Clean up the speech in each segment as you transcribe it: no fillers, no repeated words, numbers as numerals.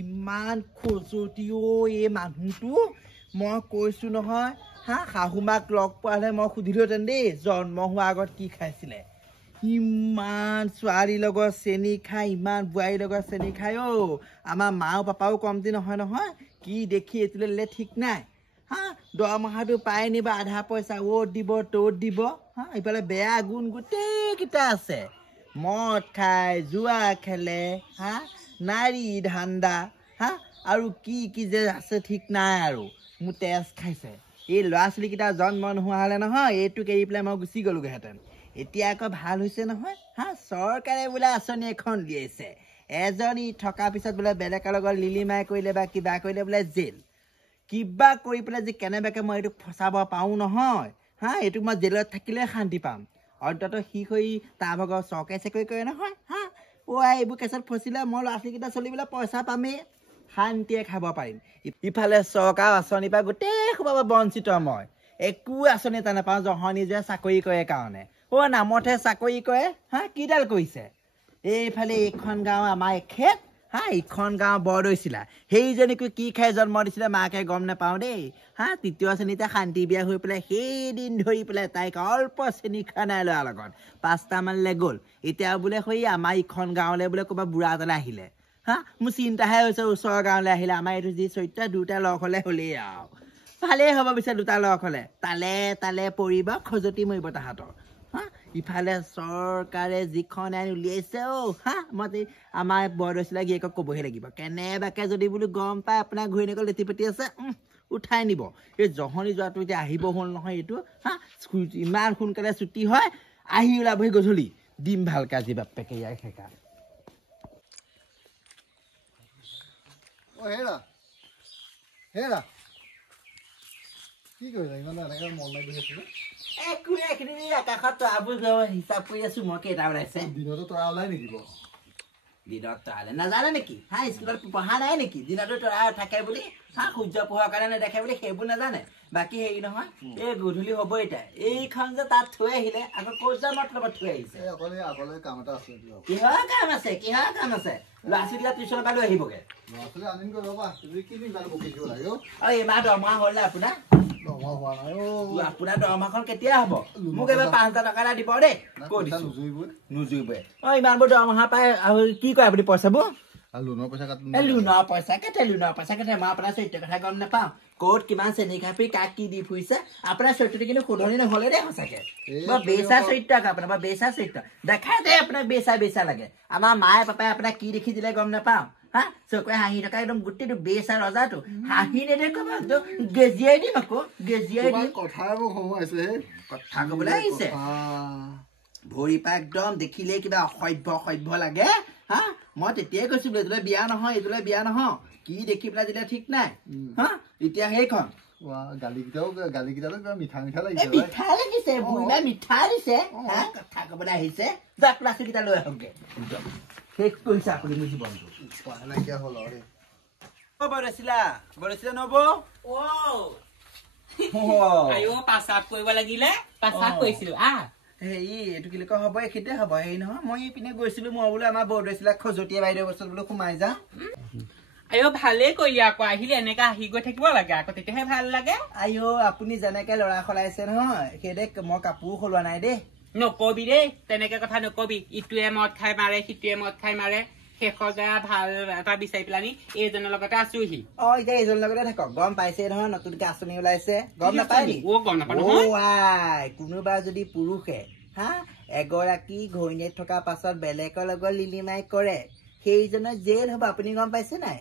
ইমান খজুতি এই মানুহটো মই কৈছো নহয় হা শাহুমাক লগ পোৱালে মই সুধিলোহেঁতেন দেই জন্ম হোৱাৰ আগত কি খাইছিলে ইমান ছোৱালীৰ লগত চেনি খাই ইমান বোৱাৰীৰ লগত চেনি খাই আমাৰ মাও পাপাও কমতি নহয় নহয় কি দেখি এইটোলৈ ল'লে ঠিক নাই হা দৰমহাটো পাই নিবা আধা পইচা অ'ত দিব ত'ত দিব হা ইফালে বেয়া গুণ গোটেইকেইটা আছে মদ খায় জুৱা খেলে হা নাৰী ধান্দা হা আৰু কি কি যে আছে ঠিক নাই আৰু মোৰ তেজ খাইছে এই ল'ৰা ছোৱালীকেইটা জন্ম নোহোৱা হ'লে নহয় এইটোক এৰি পেলাই মই গুচি গ'লোগৈহেঁতেন এতিয়া আকৌ ভাল হৈছে নহয় হা চৰকাৰে বোলে আঁচনি এখন দিয়েছে এজনী থকাৰ পিছত বোলে বেলেগৰ লগত লিলিমাই কৰিলে বা কিবা কৰিলে বোলে জেল কিবা কৰি পেলাই যে কেনেবাকৈ মই এইটোক ফচাব পাৰোঁ নহয় হা এইটোক মই জেলত থাকিলে শান্তি পাম অন্ততঃ সি হৈ তাৰ ভাগৰ চৰকাৰী চাকৰি কৰে নহয় হা এইবোৰ কেছত ফচিলে মই ল'ৰা ছোৱালীকেইটা চলিবলৈ পইচা পামেই শান্তিয়ে খাব পাৰিম ইফালে চৰকাৰ আঁচনিৰ পৰা গোটেই সোপা বঞ্চিত মই একো আঁচনি এটা নাপাওঁ জহনী যে চাকৰি কৰে কাৰণে নামতহে চাকৰি কৰে হা কিডাল কৰিছে এইফালে এইখন গাঁও আমাৰ এখেত হা ইখন গাঁও বৰদৈচিলা সেইজনীকো কি খাই জন্ম দিছিলে মাকে গম নাপাওঁ দেই হা তৃতীয় শ্ৰেণীতে শান্তি বিয়া হৈ পেলাই সেইদিন ধৰি পেলাই তাইক অল্প চেনি খোৱা নাই ল'ৰাৰ লগত 5টামানলৈ গ'ল এতিয়া বোলে হৈ আমাৰ ইখন গাঁৱলৈ বোলে ক'ৰবাত বুঢ়া এটালৈ আহিলে হা মোৰ চিন্তাহে হৈছে ওচৰৰ গাঁৱলৈ আহিলে আমাৰ এইটো যি চৰিত্ৰ দুটা লগ হ'লে হ'লেই আৰু ভালেই হ'ব পিছে দুটা লগ হ'লে তালে তালে পৰিব খজতি মৰিব তাহাঁতৰ হা ইফালে চৰকাৰে যিখন আইন উলিয়াইছে হা মই আমাৰ বৰদৈচিলা গিয়েকক ক'বহে লাগিব কেনেবাকে যদি বোলো গম পাই আপোনাৰ ঘৈণীয়েকৰ লেটি পেটি আছে উঠাই নিব এই জহনী যোৱাটো এতিয়া আহিব হ'ল নহয় এইটো হা ইমান সোনকালে ছুটি হয় আহি ওলাবহি গধূলি দিম ভালকে আজি বাপেকে ইয়াৰ শেকা হেৰা কি কৰিলা ইমান এনেকৈ মন লাগি গৈছিলে আকাশত তৰাবোৰ হিচাপ কৰি আছো মই কেইটা ওলাইছে দিনতো তৰা ওলাই নেকি দিনত তৰালে নাজানে নেকি হা স্কুলত পঢ়া নাই নেকি দিনতো তৰা থাকে বুলি হা সূৰ্য পোহৰ কাৰণে নেদেখে বুলি সেইবোৰ নাজানে বাকী হেৰি নহয় এই গধূলি হ'ব এতিয়া এইখন যে তাত থৈ আহিলে আকৌ ক'ত যা মতলবত থৈ আহিছে কাম এটা আছে কিহৰ কাম আছে ল'ৰা ছোৱালীবিলাক টিউচনৰ পৰা লৈ আহিবগে আৰু এইমাহ দৰমহা হ'ল আপোনাৰ আপোনাৰ দৰমহাখন কেতিয়া হ'ব মোক এইবাৰ 5,000 টকা এটা দিব দেই নুজুৰিবই ইমানবোৰ দৰমহা পাই কি কৰে আপুনি পইচাবোৰ লোনৰ পইচা কেটে মই আপোনাৰ চৰিত্ৰ কথা গম নাপাওঁ ক'ত কিমান চেনি খাপি কাক কি দি ফুৰিছে আপোনাৰ চৰিত্ৰটো কিন্তু শুধৰণি নহ'লে দেই সঁচাকে মই বেচা চৰিত্ৰ আপোনাৰ মই বেচা চৰিত্ৰ দেখাই দে আপোনাক বেচা লাগে আমাৰ মায়ে পাপাই আপোনাক কি দেখি দিলে গম নাপাওঁ হা চকুৱে হাঁহি থকা একদম গোটেইটো বেচা ৰজাটো হাঁহি নেদেখো গেজিয়াই দিম আকৌ কথা ক'বলৈ আহিছে ভৰি পা একদম দেখিলে কিবা অসভ্য লাগে হা মই তেতিয়াই কৈছো এইটোলৈ বিয়া নহয় কি দেখি পেলাই দিলে ঠিক নাই হা এতিয়া সেইখন মিঠা লাগিছে মিঠা দিছে কথা ক'বলৈ আহিছে যাক ল'ৰা ছোৱালীকেইটা লৈ আহোগে শেষ কৰিছে আপুনি মোৰ জীৱনটো নাইকিয়া হ'ল বৰদৈচিলা নব পাচাপ কৰিব লাগিলে পাচাপ কৰিছিলো হেৰি এইটো কি কয় হ'ব এইখিনিতে হ'ব হেৰি নহয় মই ইপিনে গৈছিলো মই বোলো আমাৰ বৰদৈচিলা খজতীয়া বাইদেউ বস্তুত বোলো সোমাই যাওঁ ভালেই কৰিলি আকৌ আহিলে এনেকা আহি গৈ থাকিব লাগে আকৌ তেতিয়াহে ভাল লাগে আপুনি যেনেকে ল'ৰা সলাইছে নহয় সেইদে মই কাপোৰ সলোৱা নাই দেই নকবি দেই তেনেকে কথা নকবি ইটোৱে মদ খাই মাৰে সিটোৱে মদ খাই মাৰে শেষৰ জেগা ভাল এটা বিচাৰি পেলানি এইজনৰ লগতে আছোহি এতিয়া এইজনৰ লগতে থাকক গম পাইছে নহয় নতুনকে আঁচনি ওলাইছে গম নাপায় নি গম নাপায় কোনোবা যদি পুৰুষে হা এগৰাকী ঘৈণীয়েক থকা পাছত বেলেগৰ লগত লিলিমাই কৰে সেইজনৰ জেল হ'ব আপুনি গম পাইছে নাই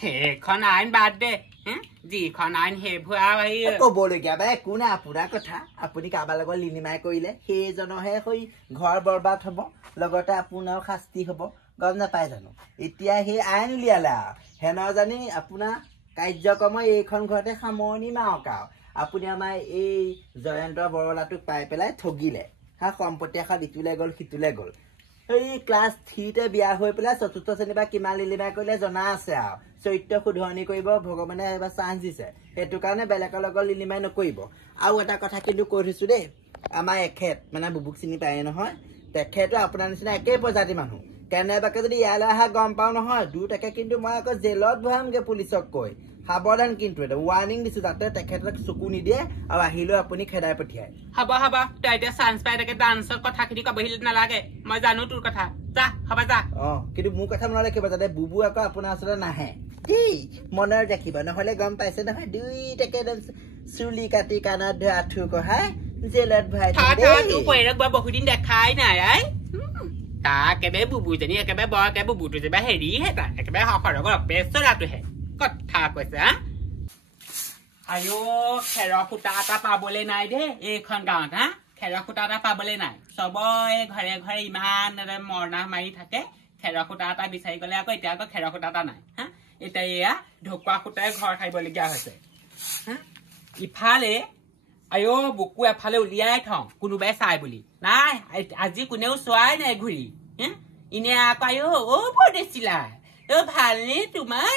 সেইখন আইন বাদ দে যিখন আইন সেইবোৰ ক'বলগীয়া বা একো নাই আপোনাৰ কথা আপুনি কাৰোবাৰ লগত লিলিমাই কৰিলে সেইজনৰহে হৈ ঘৰ বৰবাদ হ'ব লগতে আপোনাৰ শাস্তি হ'ব গম নাপায় জানো এতিয়া সেই আইন উলিয়ালে হেন জানি আপোনাৰ কাৰ্যক্ৰম এইখন ঘৰতে সামৰণি মাৰক আপুনি আমাৰ এই জয়ন্ত বৰলাটোক পাই পেলাই ঠগিলে হা সম্পত্তি এখন ইটোলৈ গ'ল সিটোলৈ গ'ল এই ক্লাছ 3তে বিয়া হৈ পেলাই 4ৰ্থ শ্ৰেণী বা কিমান লিলিমাই কৰিলে জনা আছে চৰিত্ৰ শুধৰণি কৰিব ভগৱানে এবাৰ চান্স দিছে সেইটো কাৰণে বেলেগৰ লগত লিলিমাই নকৰিব আৰু এটা কথা কিন্তু কৈ থৈছো দেই আমাৰ এখেত মানে বুবুক চিনি পায়ে নহয় তেখেতো আপোনাৰ নিচিনা একেই প্ৰজাতি মানুহ কেনেবাকে যদি ইয়ালৈ অহা গম পাওঁ নহয় 2 টাকে কিন্তু মই আকৌ জেলত ভৰামগে পুলিচক কৈ সাৱধান কিন্তু এটা ৱাৰ্নিং দিছো যাতে তেখেতক চকু নিদিয়ে আৰু আহিলেও আপুনি খেদাই পঠিয়ায় হব তই এতিয়া চান্স পাই তাকে ডান্সৰ কথাখিনি কবহিলে নালাগে মই জানো তোৰ কথা যা হব যা কিন্তু মোৰ কথা মনত ৰাখিব যাতে বুবু আকৌ আপোনাৰ ওচৰলৈ নাহে দেই মনত ৰাখিব নহ'লে গম পাইছে নহয় 2 টাকে চুলি কাটি কাণত ধৰি আঁঠু কঢ়াই জেলত ভৰাই তোৰ পৈৰক বা বহুদিন দেখাই নাই আই তাক একেবাৰে বুবুজনী একেবাৰে বৰ একেবাৰে বুবুটো যেবা হেৰিহে তাই একেবাৰে সৰগৰ পেচৰাটোহে কথা কৈছে হা আয়ো খেৰৰ সূতা এটা পাবলৈ নাই দেই এইখন গাঁৱত হা খেৰৰ সূতা এটা পাবলৈ নাই চবৰে ঘৰে ঘৰে ইমান মৰণা মাৰি থাকে খেৰৰ সূতা এটা বিচাৰি গ'লে আকৌ এতিয়া আকৌ খেৰৰ সূতা এটা নাই হা এতিয়া এয়া ঢকুৱা সূতাই ঘৰ খাইবলগীয়া হৈছে হা ইফালে আয়ো বুকু এফালে উলিয়াই থওঁ কোনোবাই চাই বুলি নাই আজি কোনেও চোৱাই নাই ঘূৰি এনে আকৌ আয়ো পৰদেশীলা ভালনে তোমাৰ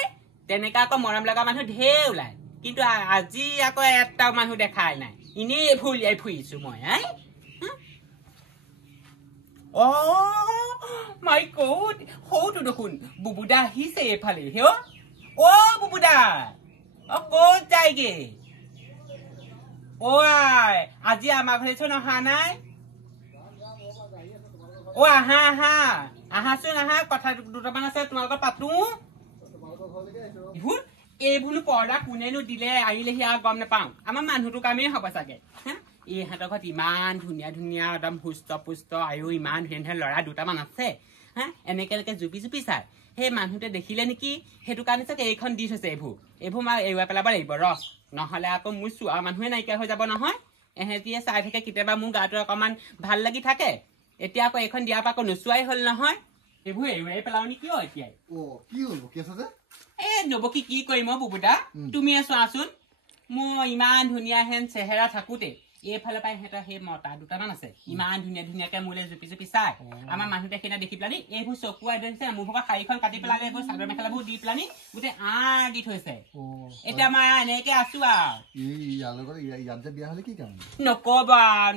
তেনেকা আকৌ মৰম লগা মানুহ ঢেৰ ওলাই কিন্তু আজি আকৌ এটাও মানুহ দেখাই নাই এনেই ফুলিয়াই ফুৰিছো মই মাই গড সৌটো দেখোন বুবুদা আহিছে এইফালে বুবুদা ক'ত যায়গে আই আজি আমাৰ ঘৰে চোন অহা নাই আহাচোন আহা কথা দুটামান আছে তোমালোকৰ পাতো এইবোলো পৰ্দা কোনেনো দিলে আহিলেহি আৰু গম নাপাওঁ আমাৰ মানুহটোৰ কামেই হ'ব চাগে এইহঁতৰ ঘৰত ইমান ধুনীয়া ধুনীয়া একদম সুস্থ পুষ্ট আৰু ইমান ধুনীয়া ধুনীয়া ল'ৰা দুটামান আছে হা এনেকে জুপি জুপি চাই সেই মানুহটোৱে দেখিলে নেকি সেইটো কাৰণে চাগে এইখন দি থৈছে এইবোৰ মই এৰুৱাই পেলাব লাগিব নহ'লে আকৌ মোৰ চোৱা মানুহে নাইকিয়া হৈ যাব নহয় এহেঁতিয়ে চাই থাকে কেতিয়াবা মোৰ গাটো অকণমান ভাল লাগি থাকে এতিয়া আকৌ এইখন দিয়াৰ পৰা আকৌ নোচোৱাই হ'ল নহয় এইবোৰ এৰুৱাই পেলাও নেকি এতিয়াই নবকি কি কৰিম বুবুদা তুমিয়ে চোৱাচোন মোৰ ইমান ধুনীয়া হেন চেহেৰা থাকোতে এইফালৰ পৰা সিহঁতৰ সেই মতা দুটামান আছে ইমান ধুনীয়া ধুনীয়াকে মোলে জুপি জুপি চাই আমাৰ মানুহটোৱে সেইদিনা দেখি পেলানি এইবোৰ চকুৱাই ধৰিছে মোৰ ভাগৰ শাৰীখন কাটি পেলালে এইবোৰ চাদৰ মেখেলাবোৰ দি পেলানি গোটেই দি থৈছে এতিয়া আমাৰ এনেকে আছো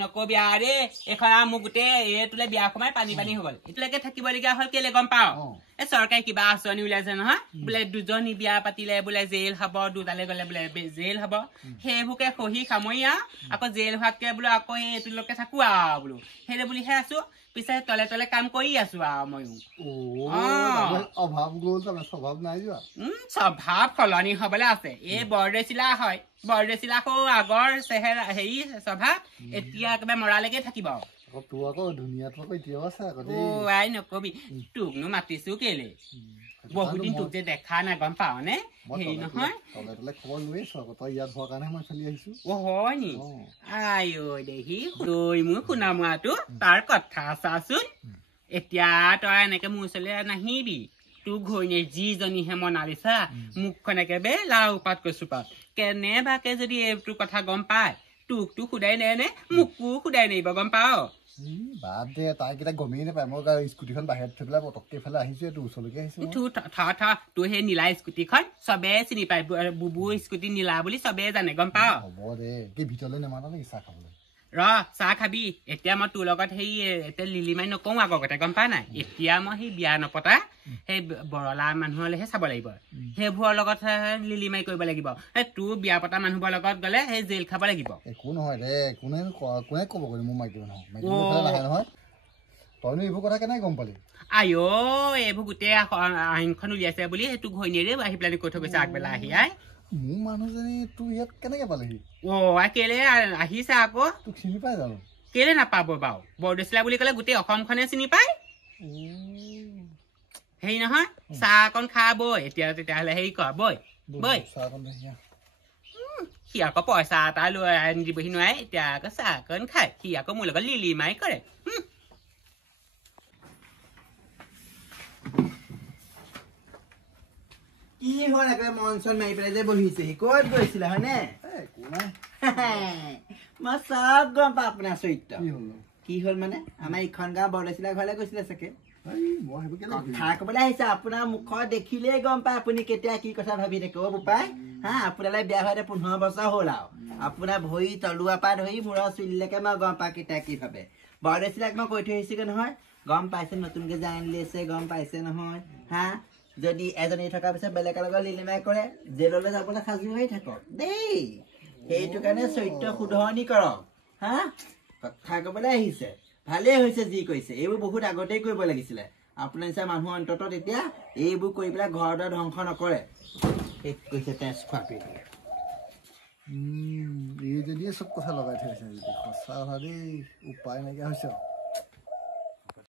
নকবি আৰে এইখন মোৰ গোটেই এইটোলে বিয়া সোমাই পানী পানী হৈ গল এইটোলৈকে থাকিবলগীয়া হল কেলে গম পাও চৰকাৰে কিবা আঁচনি ওলাইছে নহয় বোলে 2জনী বিয়া পাতিলে বোলে জেল হব 2টালে গলে বোলে জেল হব সেইবোৰকে সহি সামৰি আকৌ জেল হোৱাতকে বোলো আকৌ এইটোলৈকে থাকো বোলো সেইদে বুলিহে আছো পিছে তলে তলে কাম কৰি আছো ময়ো স্বভাৱ সলনি হবলৈ আছে এই বৰদেশীলা হয় বৰদেশীলা আগৰ চেহেৰা হেৰি স্বভাৱ এতিয়া একেবাৰে মৰালৈকে থাকিব নকবি তোকনো মাতিছো কেলে বহুদিন তোক যে দেখা নাই গম পাও নে হেৰি নহয় হয় নি আইঐ দেহি মোৰ শুনা মোৱাটো তাৰ কথা চাচোন এতিয়া তই এনেকে মোৰ ওচৰলৈ নাহিবি তোৰ ঘৈণীয়ে যিজনীহে মনালিছা মুখখন একেবাৰে লাও পাত কচু পাত কেনেবাকে যদি এইটোৰ কথা গম পায় তোকতো সোধাই নে মোকো সোধাই নাহিব গম পাও বাদ দে তাই কেইটা গমেই নাপায় মই স্কুটিখন বাহিৰত থৈ পেলাই পটককে ফালে আহিছো তোৰ ওচৰলৈকে আহিছো তোৰ সেই নীলা স্কুটিখন চবে চিনি পায় বুবু স্কুটি নীলা বুলি চবে জানে গম পাও হ'ব দে কি ভিতৰলৈ নেমাতা নেকি চাহ খাবলৈ চাহ খাবি এতিয়া মই তোৰ লগত সেই এতিয়া লিলিমাই নকওঁ আগতে গম পা নাই এতিয়া মই সেই বিয়া নপতা সেই বৰলা মানুহলৈহে চাব লাগিব সেইবোৰৰ লগত লিলিমাই কৰিব লাগিব তোৰ বিয়া পতা মানুহবোৰৰ লগত গলে সেই জেল খাব লাগিব একো নহয় দে কোনে ক'ব কৰি মোৰ মাইকী মানুহ নহয় তইনো এইবোৰ কথা কেনেকৈ গম পালি আইঅ এইবোৰ গোটেই আইনখন উলিয়াইছে বুলি সেইটো ঘৈণীয়েৰে আহি পেলাই কৈ থৈ গৈছে আগবেলা আহি মোৰ মানুহজনী তোৰ ইয়াত কেনেকে পালেহি কেলে আহিছে আকৌ তোক চিনি পাই জানো কেলে নাপাব বাৰু বৰদেশীলা বুলি ক'লে গোটেই অসমখনে চিনি পায় হেৰি নহয় চাহ অকণ খা বৈ এতিয়া তেতিয়াহ'লে হেৰি কৰ বৈ সি আকৌ পইচা এটা লৈ আনি দিবহি নোৱাৰে এতিয়া আকৌ চাহ অকণ খায় সি আকৌ মোৰ লগত লিলিমাই কৰে কি হ'ল একেবাৰে মন চন মাৰি পেলাই যে বহিছেহি ক'ত গৈছিলা হয়নে মই চব গম পাওঁ আপোনাৰ চৰিত্ৰ কি হ'ল মানে আমাৰ ইখন গাঁও বৰদেশীলা ঘৰলৈ গৈছিলে চাগে কথা কবলৈ আহিছে আপোনাৰ মুখত দেখিলেই গম পায় আপুনি কেতিয়া কি কথা ভাবি থাকে বোপাই আপোনালৈ বিয়া হোৱাতে 15 বছৰ হ'ল আৰু আপোনাৰ ভৰি তলুৱাৰ পৰা ধৰি মূৰৰ চুলিলৈকে মই গম পাওঁ কেতিয়া কি ভাবে বৰদেশীলাক মই কৈ থৈ আহিছোগে নহয় গম পাইছে নতুনকে যে আইন লৈছে গম পাইছে নহয় হা যদি এজনী থকাৰ পিছত বেলেগৰ লগত লিলিমাই কৰে জেললৈ যাবলৈ সাজু হৈ থাকক দেই সেইটো কাৰণে চৰিত্ৰ শুধৰণি কৰক হা কথা ক'বলৈ আহিছে ভালেই হৈছে যি কৈছে এইবোৰ বহুত আগতেই কৰিব লাগিছিলে আপোনাৰ নিচিনা মানুহ অন্ততঃ তেতিয়া এইবোৰ কৰি পেলাই ঘৰ দুৱাৰ ধ্বংস নকৰে এক কৈছে তেজ খোৱাটোৱে এই যদিয়ে চব কথা লগাই থৈছে সঁচা কথা দেই উপায় নাইকিয়া হৈছে